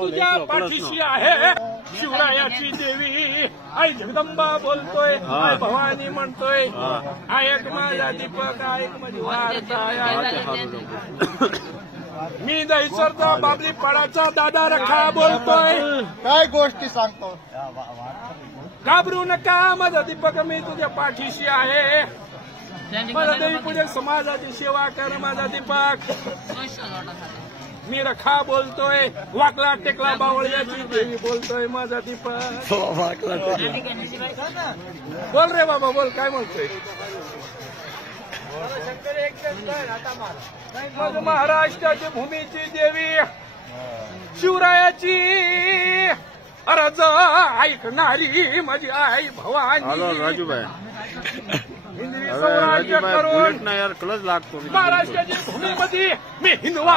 तुझ्या पाठीशी आहे शिवरायाची देवी आई जगदंबा बोलतोय आई भवानी म्हणतोय ऐक माझा दीपक ऐक माझी वार्ता मी दहीसरचा बाबली पाडाचा दादा रखा बोलतोय काय गोष्टी सांगतो घाबरू नका माझा दीपक मी तुझ्या पाठीशी आहे माझा देवी पूजक समाजाची सेवा कर माझा दीपक मी रखा बोलतोय वाकला टेकला बावळ्याची देवी बोलतोय माझा दीपक बोल रे बाबा बोल काय म्हणतोय माझं महाराष्ट्राची भूमीची देवी शिवरायाची अर्ज ऐकणारी माझी आई भवानी राजूभाई हिंदवी स्वराज्य करून महाराष्ट्राची भूमीमध्ये मी हिंदवा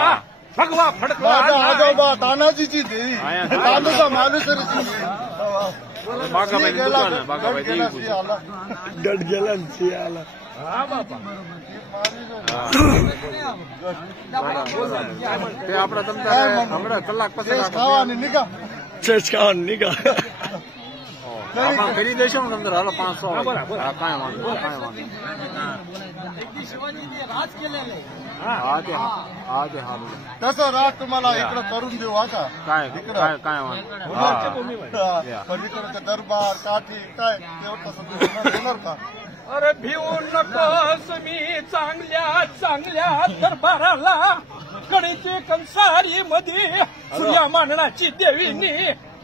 भगवा फडकवा आजोबा तानाजीची देवी तानुजा मालुसरीची गट गेला आला हा बाबा ते आपला तुमचा कलाक खावानी निघा निघा खरी देशो तुमचं राहिलं 500 काय मानतो काय मानतो तसं राज तुम्हाला इकडं करून देऊ आता काय काय काय मानतो पलीकडचं दरबार काठी काय तेवढं तसं होणार का अरे भिवू नकोस मी चांगल्या चांगल्या दरबाराला कडेचे कंसारी मध्ये सूर्या मांडणाची देवीनी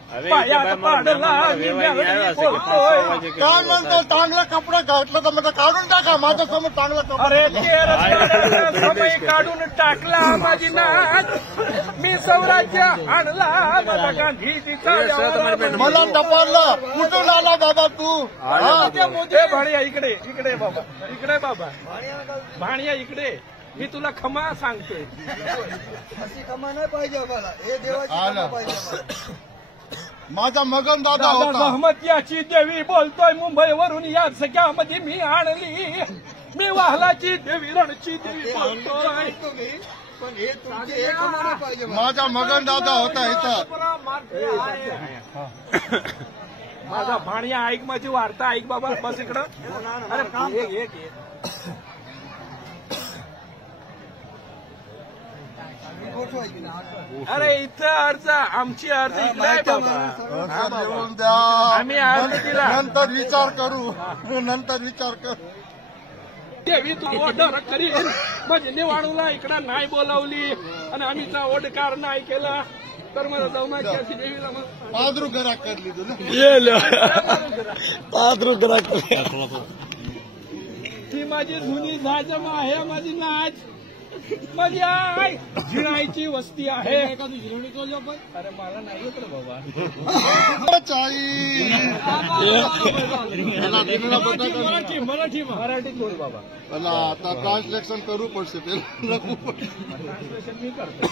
पायात पाडला मी मेलडी बोलतोय काय म्हणतो चांगला कपडा घातला तर म्हणजे काढून टाका माझ्या समोर चांगला कपडा अरे केरळ समय काढून टाकला माझी नाच मी स्वराज्य आणला मला गांधीजीचा मला टपारला कुठून आला बाबा तू मोठे भाणिया इकडे इकडे बाबा इकडे बाबा भाणिया इकडे मी तुला खमा सांगतोय अशी खमा नाही पाहिजे मला हे देवाची पाहिजे माझा मगन दादा होता सहमत्याची देवी बोलतोय मुंबईवरून या सगळ्यामध्ये मी आणली मी वाहलाची देवी रणची देवी बोलतोय माझा मगन दादा होता इथं माझा भाणिया ऐक माझी वार्ता ऐक बाबा बस इकडं अरे अरे इथं अर्ज आमची अर्ज येऊन द्या आम्ही अर्ज दिला नंतर विचार करू नंतर विचार करू देवी तू ऑर्डर करीन म्हणजे निवाडूला इकडं नाही बोलावली आणि आम्हीचा ओडकार नाही केला तर मला जाऊनाची अशी देवीला पादरू घरा करली तुला पादरू घरा ती माझी जुनी जाजम आहे माझी नाच माझी आई जिरायची वस्ती आहे अरे मला नाही येत रे बाबा मराठी बोल बाबा आता ट्रान्सलेशन करू पडશે ट्रान्सलेशन मी करतो